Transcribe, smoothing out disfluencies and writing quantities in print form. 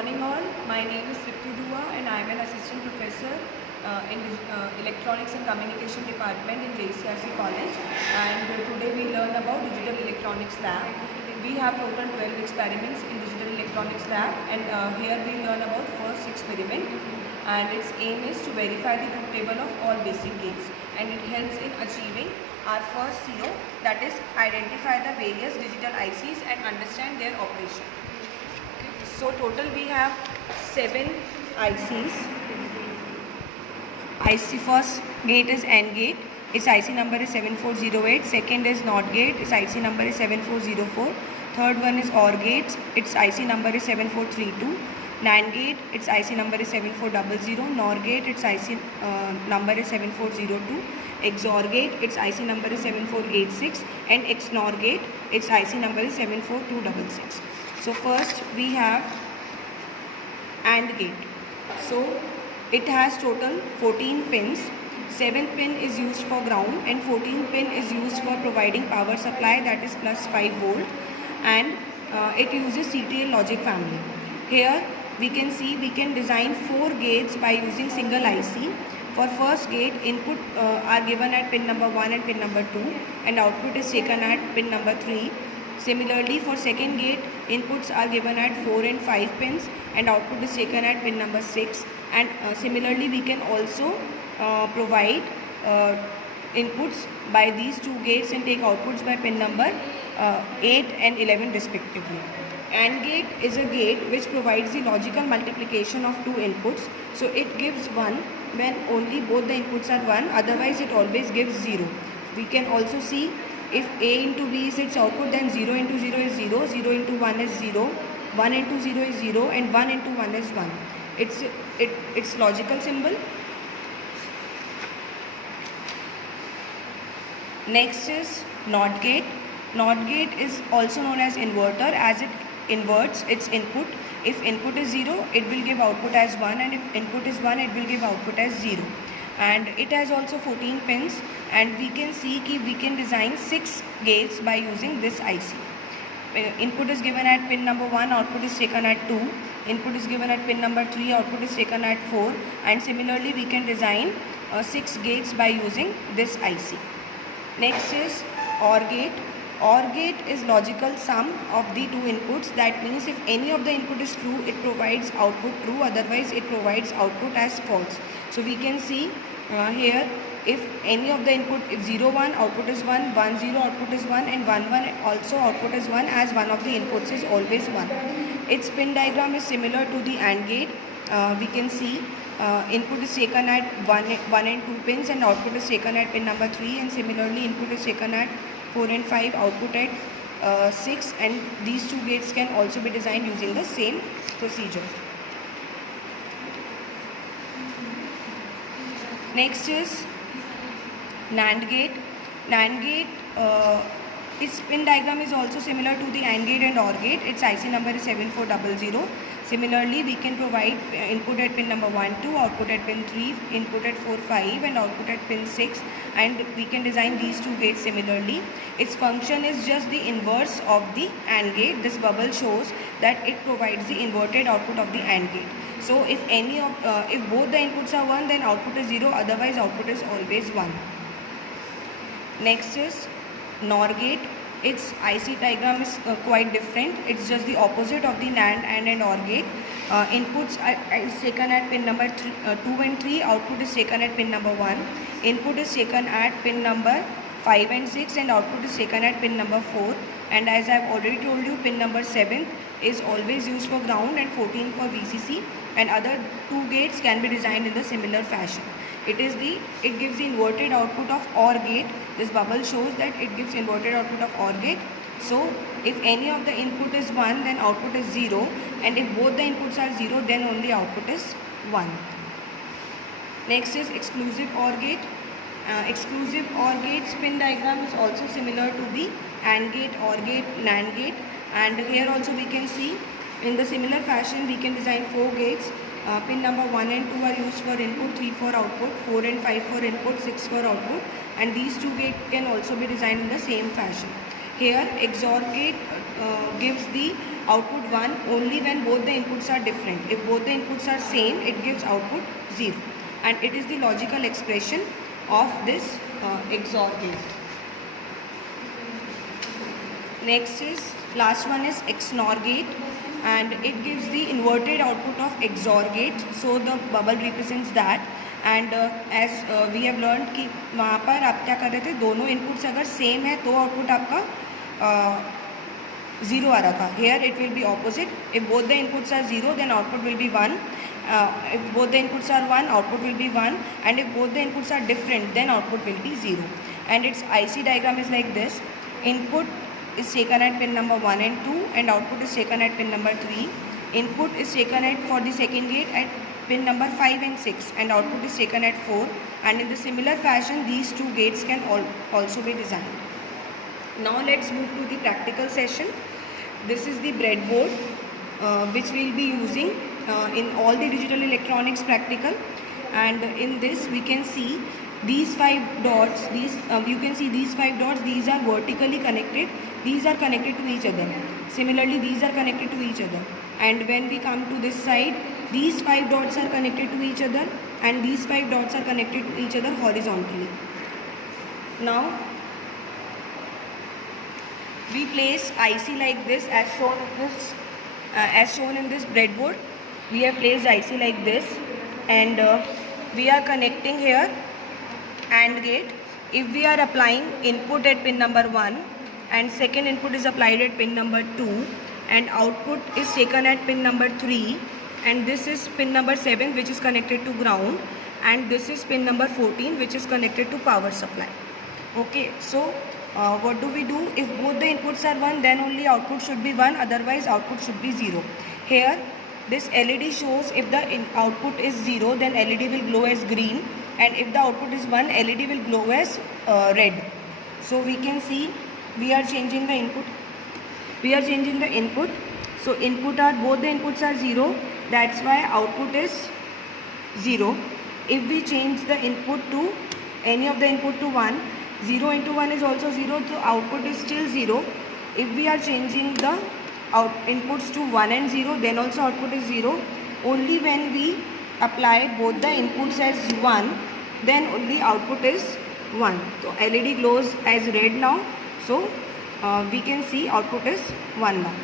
morning all. My name is Tripti Dua and I am an assistant professor in Electronics and Communication Department in JCRC College. And today we learn about Digital Electronics Lab. We have total 12 experiments in Digital Electronics Lab, and here we learn about first experiment. And its aim is to verify the truth table of all basic gates, and it helps in achieving our first CO, that is identify the various digital ICs and understand their operation. So total we have 7 ICs. IC first gate is AND gate. Its IC number is 7408. Second is NOT gate. Its IC number is 7404. Third one is OR gate. Its IC number is 7432. NAND gate. Its IC number is 7400. NOR gate. Its IC number is 7402. XOR gate. Its IC number is 7486. And XNOR gate. Its IC number is 74266. So first we have AND gate. So it has total 14 pins. 7th pin is used for ground and 14th pin is used for providing power supply, that is plus 5 volt, and it uses CTL logic family. Here we can see we can design 4 gates by using single IC. For first gate, input are given at pin number 1 and pin number 2, and output is taken at pin number 3. Similarly, for second gate, inputs are given at 4 and 5 pins, and output is taken at pin number 6. And similarly, we can also provide inputs by these 2 gates and take outputs by pin number 8 and 11 respectively. AND gate is a gate which provides the logical multiplication of 2 inputs. So it gives 1 when only both the inputs are 1, otherwise it always gives 0. We can also see if A into B is its output, then 0 into 0 is 0, 0 into 1 is 0, 1 into 0 is 0, and 1 into 1 is 1. It's logical symbol. Next is NOT gate. NOT gate is also known as inverter, as it inverts its input. If input is 0, it will give output as 1, and if input is 1, it will give output as 0. And it has also 14 pins, and we can see that we can design 6 gates by using this IC. Input is given at pin number 1, output is taken at 2. Input is given at pin number 3, output is taken at 4. And similarly, we can design 6 gates by using this IC. Next is OR gate. OR gate is logical sum of the 2 inputs. That means if any of the input is true, it provides output true, otherwise it provides output as false. So we can see here, if any of the input, if 0 1, output is 1, 1 0, output is 1, and 1 1 also output is 1, as one of the inputs is always 1. Its pin diagram is similar to the AND gate. We can see input is taken at 1 and 2 pins, and output is taken at pin number 3, and similarly input is taken at 4 and 5, output at 6, and these 2 gates can also be designed using the same procedure. Next is NAND gate. NAND gate, its pin diagram is also similar to the AND gate and OR gate. Its IC number is 7400. Similarly, we can provide input at pin number 1 2, output at pin 3, input at 4 5, and output at pin 6, and we can design these 2 gates similarly. Its function is just the inverse of the AND gate. This bubble shows that it provides the inverted output of the AND gate. So if if both the inputs are 1, then output is 0, otherwise output is always 1. Next is NOR gate. Its IC diagram is quite different. It's just the opposite of the NAND and OR gate. Inputs is taken at pin number 2 and 3. Output is taken at pin number 1. Input is taken at pin number 5 and 6, and output is taken at pin number 4. And as I have already told you, pin number 7 is always used for ground and 14 for VCC, and other 2 gates can be designed in the similar fashion. It gives the inverted output of OR gate. This bubble shows that it gives inverted output of OR gate. So if any of the input is 1, then output is 0, and if both the inputs are 0, then only output is 1. Next is exclusive OR gate. Exclusive OR gate pin diagram is also similar to the AND gate, OR gate, NAND gate, and here also we can see in the similar fashion we can design 4 gates. Pin number 1 and 2 are used for input, 3 for output, 4 and 5 for input, 6 for output, and these 2 gates can also be designed in the same fashion. Here XOR gate gives the output 1 only when both the inputs are different. If both the inputs are same, it gives output 0. And it is the logical expression of this XOR gate. Next is, last one is XNOR gate, and it gives the inverted output of XOR gate. So the bubble represents that. And as we have learned कि वहाँ पर आप क्या कर रहे थे, दोनों inputs अगर सेम है तो आउटपुट आपका 0 आ रहा था. Here it will be opposite. If both the inputs are 0, then output will be 1. If both the inputs are 1, output will be 1. And if both the inputs are different, then output will be 0. And its IC diagram is like this. Input is taken at pin number 1 and 2, and output is taken at pin number 3. Input is taken at for the second gate at pin number 5 and 6, and output is taken at 4. And in the similar fashion, these two gates can also be designed. Now let's move to the practical session. This is the breadboard which we will be using in all the digital electronics practical. And in this we can see these 5 dots. You can see these 5 dots. These are vertically connected. These are connected to each other. Similarly, these are connected to each other. And when we come to this side, these 5 dots are connected to each other, and these 5 dots are connected to each other horizontally. Now we place IC like this as shown in this breadboard. We have placed IC like this, and we are connecting here AND gate. If we are applying input at pin number 1 and second input is applied at pin number 2, and output is taken at pin number 3, and this is pin number 7 which is connected to ground, and this is pin number 14 which is connected to power supply. Okay, so what do we do? If both the inputs are 1, then only output should be 1, otherwise output should be 0. Here this LED shows if the output is 0, then LED will glow as green, and if the output is 1, LED will glow as red. So we can see we are changing the input. So both the inputs are 0, that's why output is 0. If we change the input to any of the input to 1, 0 into 1 is also 0, so output is still 0. If we are changing the inputs to 1 and 0, then also output is 0. Only when we apply both the inputs as 1, then only output is 1. So LED glows as red now, so we can see output is 1 now.